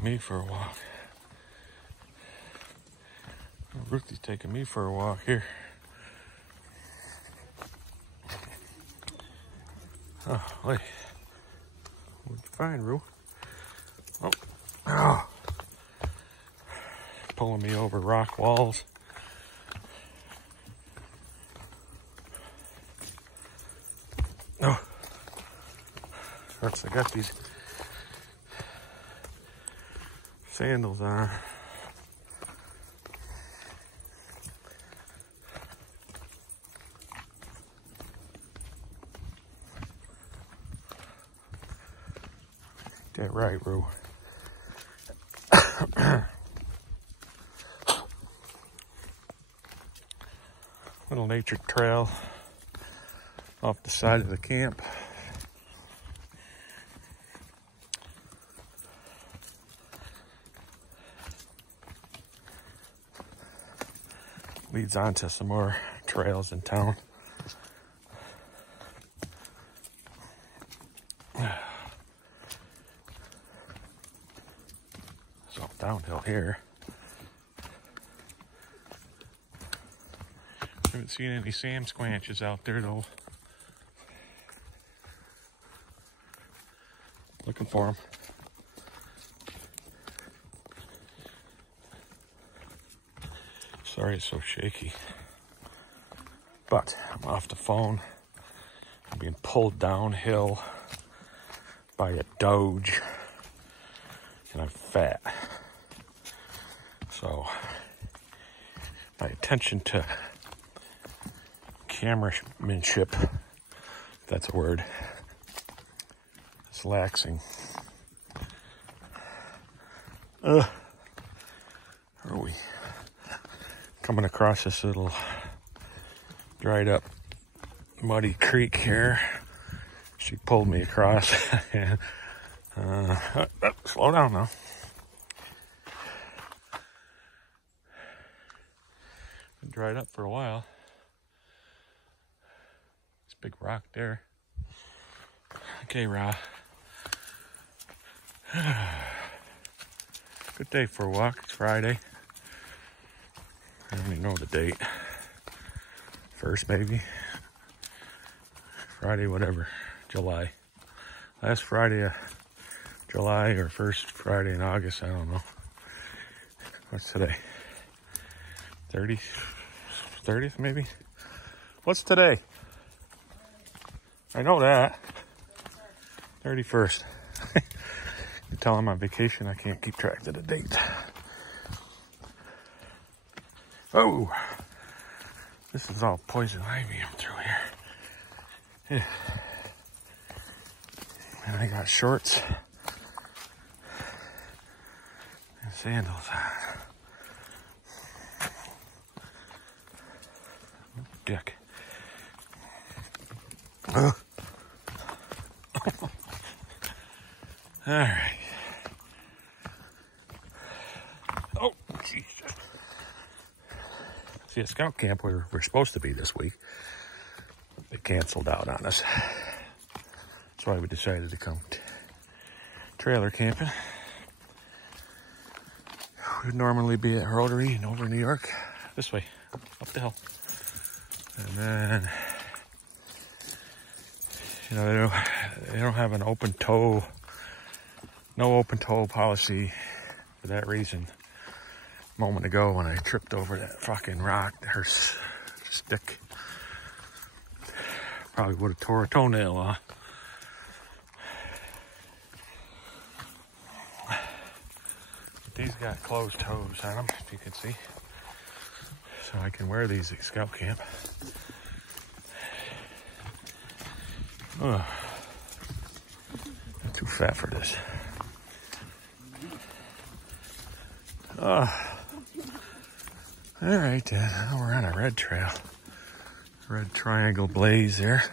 Me for a walk. Ruthie's taking me for a walk here. Oh, wait. What'd you find, Rue? Oh. Pulling me over rock walls. Oh. First, I got these sandals on. Get right, Rue. Little nature trail off the side of the camp. Leads on to some more trails in town. It's all downhill here. Haven't seen any Sam Squanches out there though. Looking for them. Sorry it's so shaky. But I'm off the phone. I'm being pulled downhill by a Doge. And I'm fat. So my attention to cameramanship, if that's a word, is laxing. Are we coming across this little dried up muddy creek here? She pulled me across. And, slow down now. Been dried up for a while. This big rock there. Okay, Ra. Good day for a walk. It's Friday. I don't even know the date. First, maybe. Friday, whatever. July. Last Friday of July or first Friday in August. I don't know. What's today? 30th maybe? What's today? I know that. 31st. You tell I'm on vacation, I can't keep track of the date. Oh, this is all poison ivy I'm through here. And I got shorts and sandals on. Dick. All right. Oh, jeez. See, a scout camp we're supposed to be this week. They canceled out on us. That's why we decided to come trailer camping. We'd normally be at Rotary and over in New York. This way, up the hill. And then, you know, they don't have an open toe, no open toe policy for that reason. A moment ago when I tripped over that fucking rock, her stick, probably would have tore a toenail off. But these got closed toes on them, if you can see. So I can wear these at scout camp. Oh, I'm too fat for this. All right then, now we're on a red trail. Red triangle blaze there.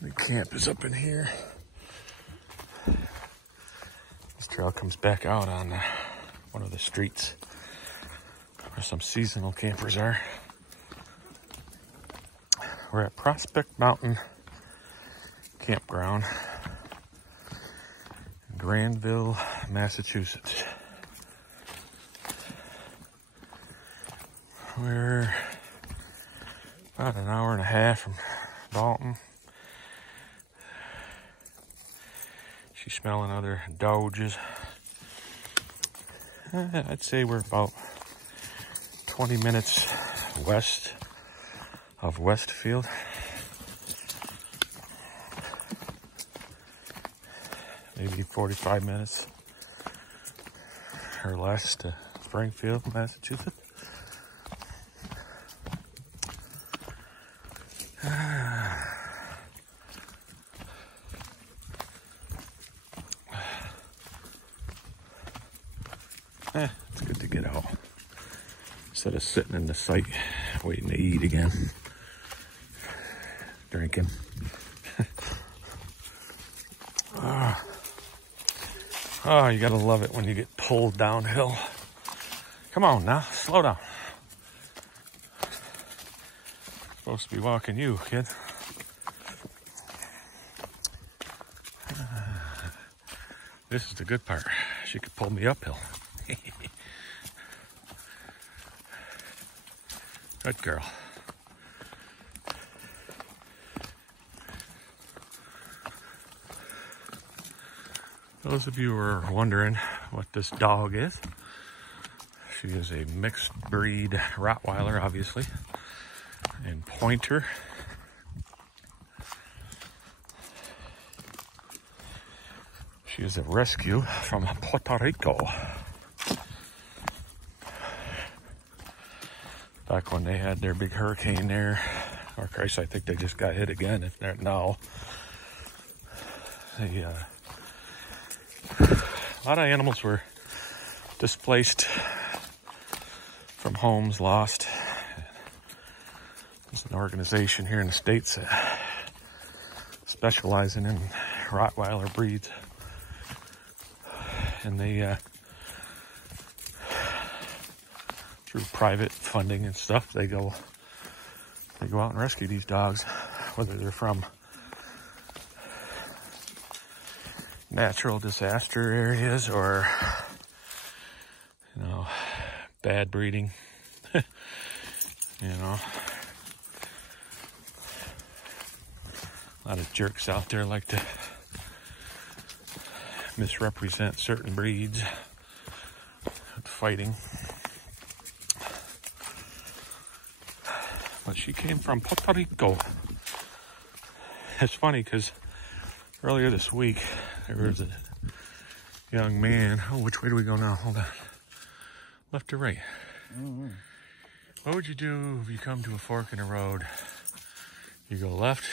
The camp is up in here. This trail comes back out on one of the streets where some seasonal campers are. We're at Prospect Mountain Campground, Granville, Massachusetts. We're about an hour and a half from Dalton. She's smelling other doges. I'd say we're about 20 minutes west of Westfield. Maybe 45 minutes or less to Springfield, Massachusetts. It's good to get out instead of sitting in the site waiting to eat again, drinking. Oh, you gotta love it when you get pulled downhill. Come on now, slow down. Supposed to be walking you, kid. This is the good part. She could pull me uphill. Good girl. Those of you who are wondering what this dog is, she is a mixed breed Rottweiler, obviously, and pointer. She is a rescue from Puerto Rico. Back when they had their big hurricane there, or Christ, I think they just got hit again, if not now. A lot of animals were displaced from homes, lost. There's an organization here in the States specializing in Rottweiler breeds. And they, through private funding and stuff, they go out and rescue these dogs, whether they're from natural disaster areas or, you know, bad breeding. You know, a lot of jerks out there like to misrepresent certain breeds fighting. But she came from Puerto Rico. It's funny because earlier this week there was a young man. Oh, which way do we go now? Hold on. Left or right? Mm-hmm. What would you do if you come to a fork in the road? You go left,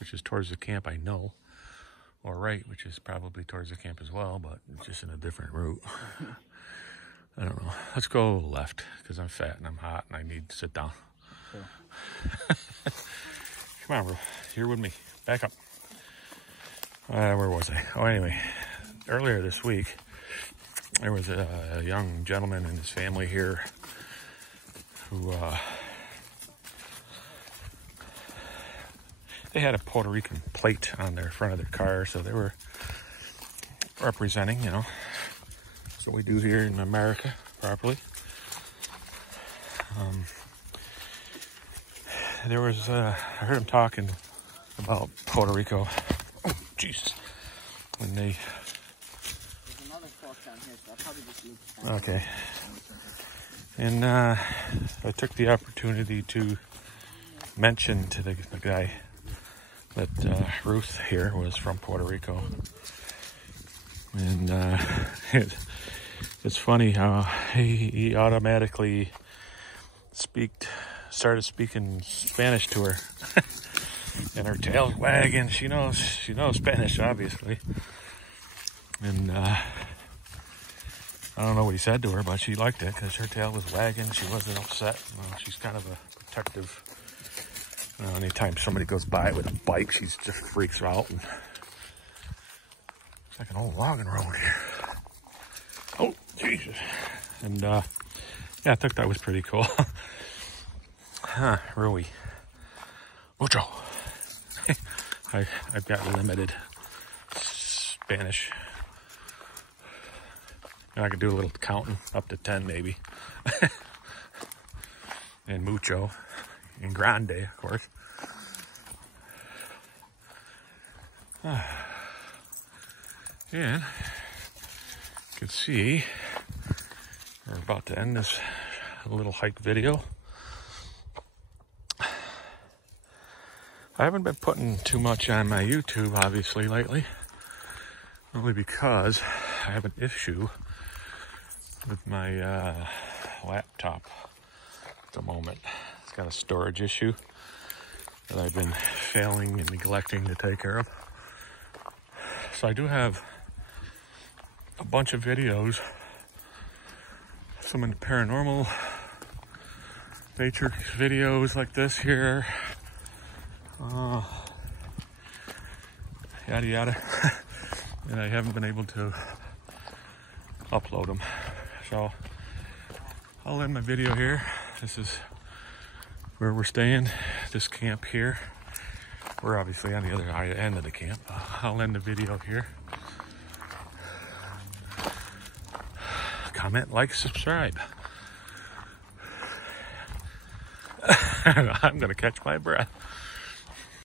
which is towards the camp, I know, or right, which is probably towards the camp as well, but just in a different route. I don't know. Let's go left, because I'm fat and I'm hot and I need to sit down. Sure. Come on, bro. You're with me. Back up. Where was I? Oh, anyway. Earlier this week, there was a young gentleman and his family here who, they had a Puerto Rican plate on their front of their car, so they were representing, you know, that's what we do here in America properly. There was, I heard him talking about Puerto Rico. Oh, Jesus. When they... There's another fork down here, so I'll probably just leave. Okay. And I took the opportunity to mention to the guy that Ruth here was from Puerto Rico. And it's funny how he automatically started speaking Spanish to her. And her tail's wagging. She knows Spanish, obviously. And I don't know what he said to her, but she liked it because her tail was wagging. She wasn't upset. She's kind of a protective. Anytime somebody goes by with a bike, she just freaks out. And it's like an old logging road here. Oh, Jesus. And yeah, I thought that was pretty cool. Ruthie. Mucho. I've got limited Spanish. And I could do a little counting, up to 10 maybe. And mucho. And grande, of course. And you can see we're about to end this little hike video. I haven't been putting too much on my YouTube, obviously, lately. Only because I have an issue with my laptop at the moment. It's got a storage issue that I've been failing and neglecting to take care of. So I do have a bunch of videos, some in the paranormal nature videos like this here, yada yada, and I haven't been able to upload them. So I'll end my video here. This is where we're staying, this camp here. We're obviously on the other end of the camp. I'll end the video here. Comment, like, subscribe. I'm gonna catch my breath.